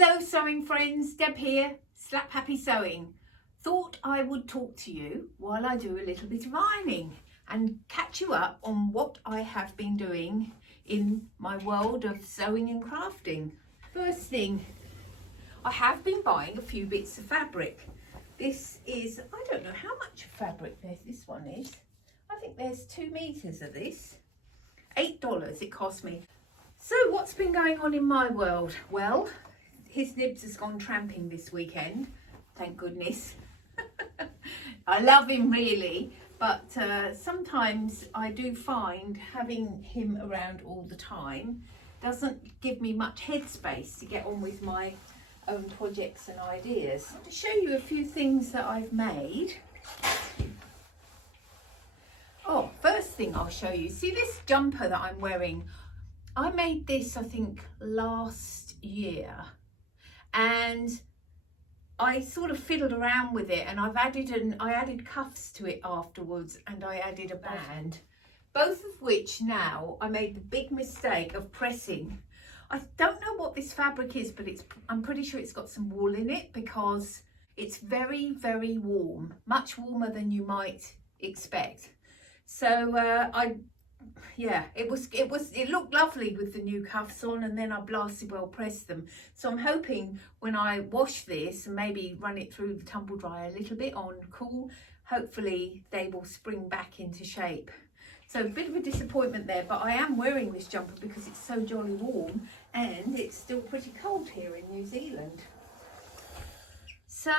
Hello sewing friends, Deb here, Slap Happy Sewing. Thought I would talk to you while I do a little bit of ironing and catch you up on what I have been doing in my world of sewing and crafting. First thing, I have been buying a few bits of fabric. This is, I don't know how much fabric this one is. I think there's 2 meters of this. $8 it cost me. So what's been going on in my world? Well, his Nibs has gone tramping this weekend, thank goodness. I love him really, but sometimes I do find having him around all the time doesn't give me much headspace to get on with my own projects and ideas. To show you a few things that I've made. Oh, first thing I'll show you, see this jumper that I'm wearing? I made this, I think, last year, and I sort of fiddled around with it, and I added cuffs to it afterwards, and I added a band, both of which now I made the big mistake of pressing. I don't know what this fabric is, but I'm pretty sure it's got some wool in it because it's very, very warm, much warmer than you might expect. So it looked lovely with the new cuffs on, and then I blasted well pressed them. So I'm hoping when I wash this and maybe run it through the tumble dryer a little bit on Cowl, hopefully they will spring back into shape. So a bit of a disappointment there, but I am wearing this jumper because it's so jolly warm and it's still pretty cold here in New Zealand. So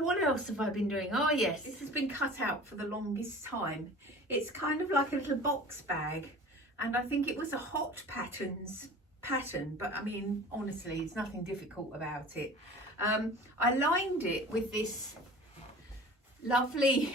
what else have I been doing? Oh yes, this has been cut out for the longest time. It's kind of like a little box bag, and I think it was a Hot Patterns pattern, but I mean, honestly, it's nothing difficult about it. I lined it with this lovely,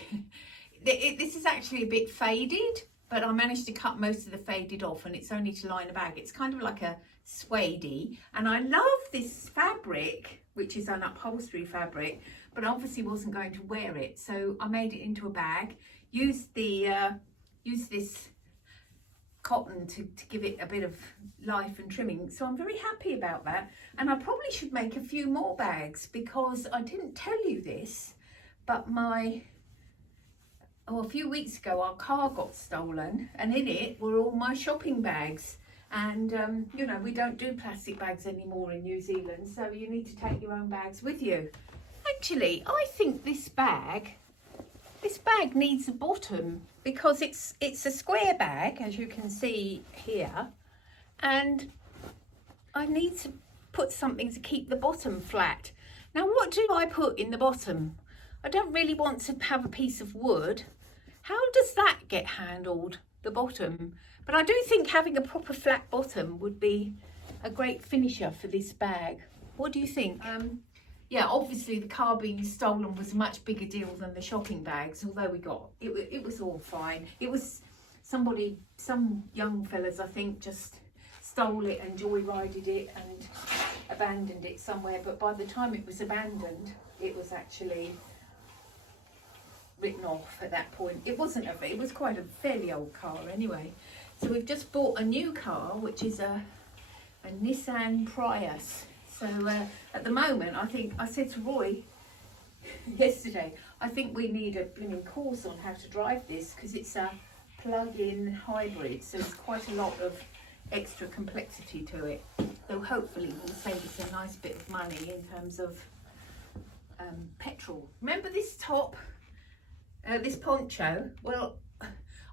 this is actually a bit faded, but I managed to cut most of the faded off, and it's only to line a bag. It's kind of like a suede-y, and I love this fabric, which is an upholstery fabric, but obviously wasn't going to wear it, so I made it into a bag. Used this cotton to give it a bit of life and trimming, so I'm very happy about that. And I probably should make a few more bags because I didn't tell you this, but a few weeks ago our car got stolen, and in it were all my shopping bags. And you know, we don't do plastic bags anymore in New Zealand, so you need to take your own bags with you. Actually, I think this bag needs a bottom because it's a square bag, as you can see here, and I need to put something to keep the bottom flat. Now, what do I put in the bottom? I don't really want to have a piece of wood. How does that get handled, the bottom? But I do think having a proper flat bottom would be a great finisher for this bag. What do you think? Yeah, obviously the car being stolen was a much bigger deal than the shopping bags, although it was all fine. It was some young fellas, I think, just stole it and joyrided it and abandoned it somewhere. But by the time it was abandoned, it was actually written off at that point. It was quite a fairly old car anyway. So we've just bought a new car, which is a Nissan Prius. So at the moment, I think I said to Roy yesterday, I think we need a blooming course on how to drive this because it's a plug-in hybrid, so there's quite a lot of extra complexity to it. So hopefully it will save us a nice bit of money in terms of petrol. Remember this top, this poncho? Well,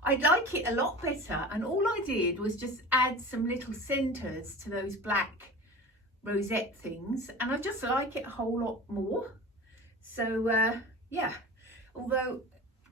I like it a lot better, and all I did was just add some little centres to those black rosette things, and I just like it a whole lot more. So yeah, although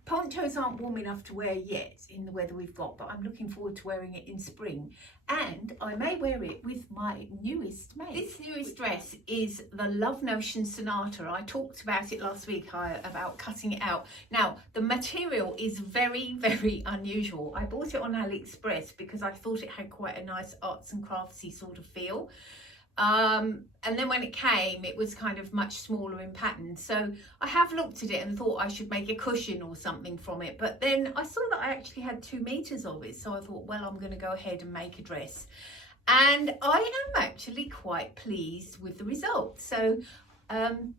ponchos aren't warm enough to wear yet in the weather we've got, but I'm looking forward to wearing it in spring, and I may wear it with my newest mate. This newest dress is the Love Notions Sonata. I talked about it last week, about cutting it out. Now the material is very, very unusual. I bought it on AliExpress because I thought it had quite a nice arts and craftsy sort of feel. And then when it came, it was kind of much smaller in pattern. So I have looked at it and thought I should make a cushion or something from it. But then I saw that I actually had 2 meters of it. So I thought, well, I'm going to go ahead and make a dress. and I am actually quite pleased with the result. So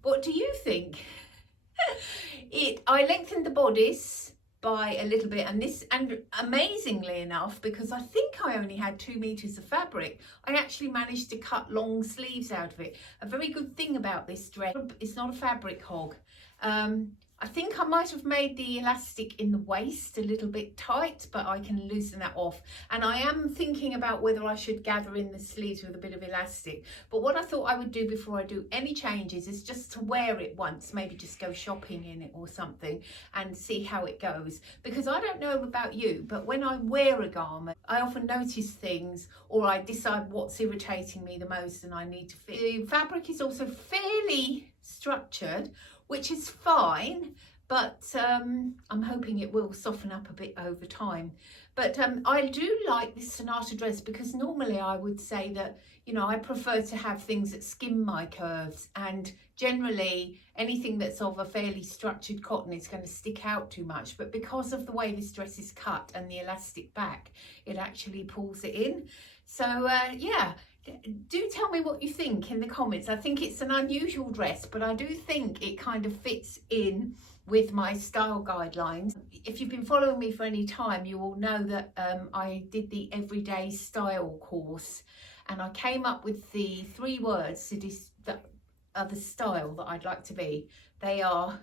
what do you think? I lengthened the bodice by a little bit, and amazingly enough, because I think I only had 2 meters of fabric, I actually managed to cut long sleeves out of it. A very good thing about this dress, it's not a fabric hog. I think I might have made the elastic in the waist a little bit tight, but I can loosen that off. And I am thinking about whether I should gather in the sleeves with a bit of elastic. But what I thought I would do before I do any changes is just to wear it once, maybe just go shopping in it or something and see how it goes. Because I don't know about you, but when I wear a garment, I often notice things, or I decide what's irritating me the most and I need to fit. The fabric is also fairly structured, which is fine, but I'm hoping it will soften up a bit over time. But I do like this Sonata dress, because normally I would say that, you know, I prefer to have things that skim my curves, and generally anything that's of a fairly structured cotton is going to stick out too much. But because of the way this dress is cut and the elastic back, it actually pulls it in. So yeah. Do tell me what you think in the comments. I think it's an unusual dress, but I do think it kind of fits in with my style guidelines. If you've been following me for any time, you will know that I did the everyday style course, and I came up with the 3 words that are the style that I'd like to be. They are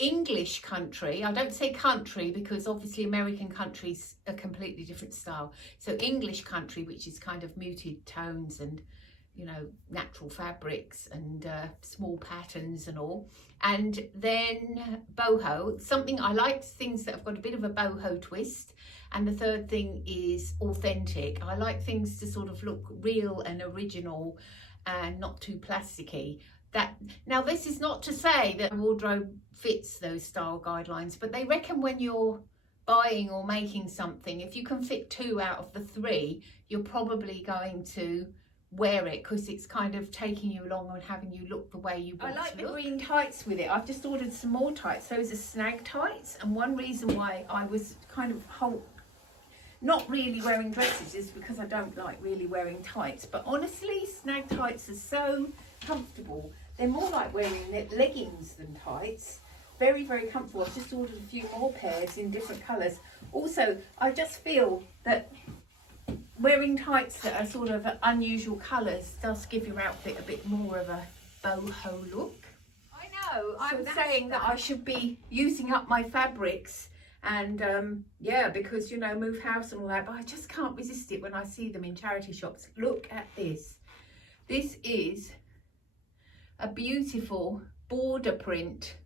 English country. I don't say country because obviously American country's a completely different style. So English country, which is kind of muted tones and, you know, natural fabrics and small patterns and all. And then boho, something I like, things that have got a bit of a boho twist. And the third thing is authentic. I like things to sort of look real and original and not too plasticky. Now, this is not to say that wardrobe fits those style guidelines, but they reckon when you're buying or making something, if you can fit 2 out of the 3, you're probably going to wear it, because it's kind of taking you along and having you look the way you want to look. I like the green tights with it. I've just ordered some more tights. Those are snag tights, and one reason why I was kind of not really wearing dresses is because I don't like really wearing tights. But honestly, snag tights are so comfortable. They're more like wearing leggings than tights. Very, very comfortable. I've just ordered a few more pairs in different colours. Also, I just feel that wearing tights that are sort of unusual colours does give your outfit a bit more of a boho look. I know, I'm saying that I should be using up my fabrics and yeah, because, you know, move house and all that, but I just can't resist it when I see them in charity shops. Look at this. This is a beautiful border print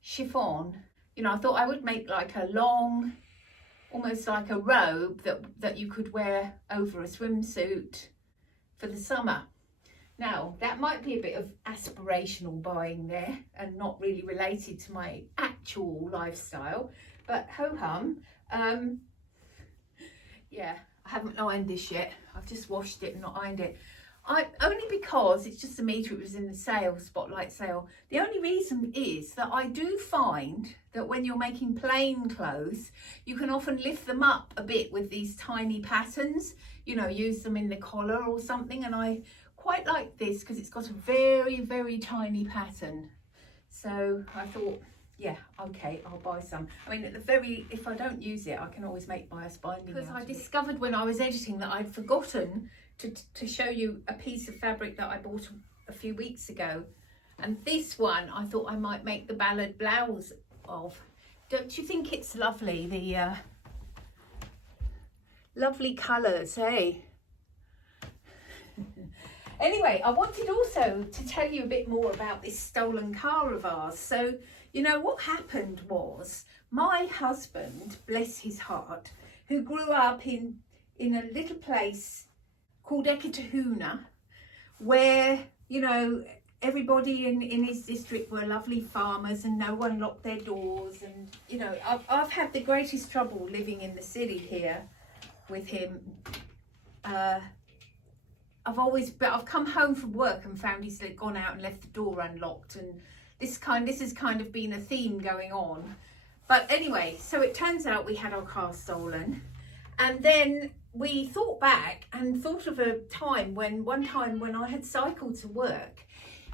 chiffon. You know, I thought I would make like a long, almost like a robe that you could wear over a swimsuit for the summer. Now, that might be a bit of aspirational buying there and not really related to my actual lifestyle, but ho-hum. Yeah, I haven't ironed this yet. I've just washed it and not ironed it. Only because it's just a metre, it was in the sale, spotlight sale. The only reason is that I do find that when you're making plain clothes, you can often lift them up a bit with these tiny patterns, you know, use them in the collar or something. And I quite like this because it's got a very, very tiny pattern. So I thought, yeah, okay, I'll buy some. I mean, if I don't use it, I can always make bias binding. Because I discovered when I was editing that I'd forgotten to show you a piece of fabric that I bought a few weeks ago. And this one, I thought I might make the ballad blouse of. Don't you think it's lovely? The lovely colours, hey? Anyway, I wanted also to tell you a bit more about this stolen car of ours. So, you know, what happened was my husband, bless his heart, who grew up in a little place called Eketahuna, where, you know, everybody in his district were lovely farmers and no one locked their doors. And, you know, I've had the greatest trouble living in the city here with him. I've come home from work and found he's gone out and left the door unlocked, and this has kind of been a theme going on. But anyway, so it turns out we had our car stolen, and then we thought back and thought of a time one time when I had cycled to work.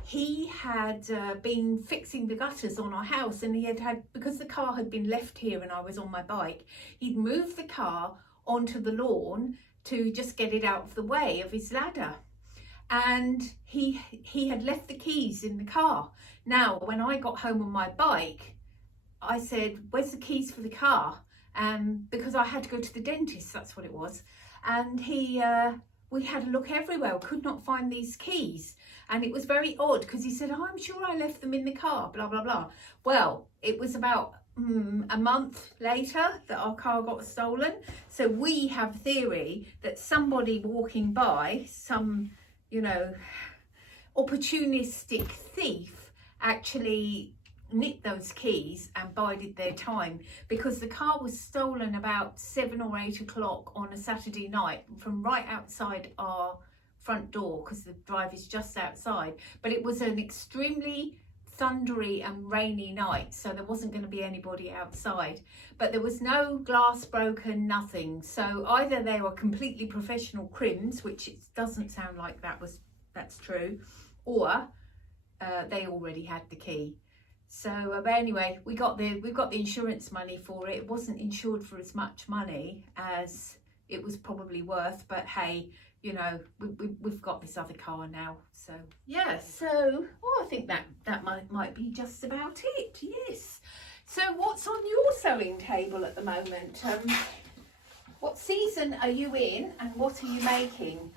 He had been fixing the gutters on our house, and he had, because the car had been left here and I was on my bike, he'd moved the car onto the lawn to just get it out of the way of his ladder. And he had left the keys in the car. Now, when I got home on my bike, I said, where's the keys for the car? Because I had to go to the dentist, that's what it was. And we had a look everywhere, could not find these keys. And it was very odd because he said, oh, I'm sure I left them in the car, blah, blah, blah. Well, it was about a month later that our car got stolen. So we have theory that somebody walking by, some, you know, opportunistic thief, actually nicked those keys and bided their time, because the car was stolen about 7 or 8 o'clock on a Saturday night from right outside our front door, because the drive is just outside. But it was an extremely thundery and rainy night, so there wasn't going to be anybody outside, but there was no glass broken, nothing. So either they were completely professional crims, which it doesn't sound like that's true, or they already had the key. So but anyway, we've got the insurance money for it. It wasn't insured for as much money as it was probably worth, but hey, you know, we've got this other car now. So yeah, so I think that might be just about it. Yes. So what's on your sewing table at the moment? What season are you in, and what are you making?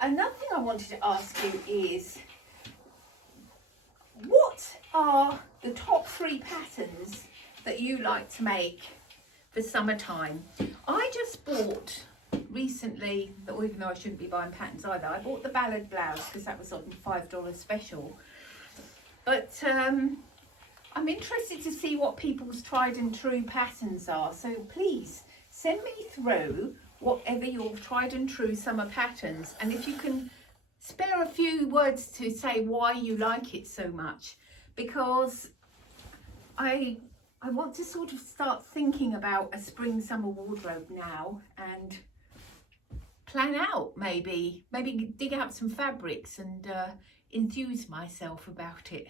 Another thing I wanted to ask you is, what are the top 3 patterns that you like to make for summertime? I just bought recently, even though I shouldn't be buying patterns either, I bought the ballad blouse because that was on $5 special. But I'm interested to see what people's tried and true patterns are. So please send me through whatever your tried and true summer patterns, and if you can spare a few words to say why you like it so much, because I want to sort of start thinking about a spring summer wardrobe now and plan out, maybe dig out some fabrics and enthuse myself about it.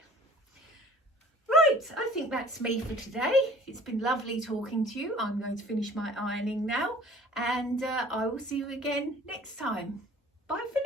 Right, I think that's me for today. It's been lovely talking to you. I'm going to finish my ironing now, and I will see you again next time. Bye for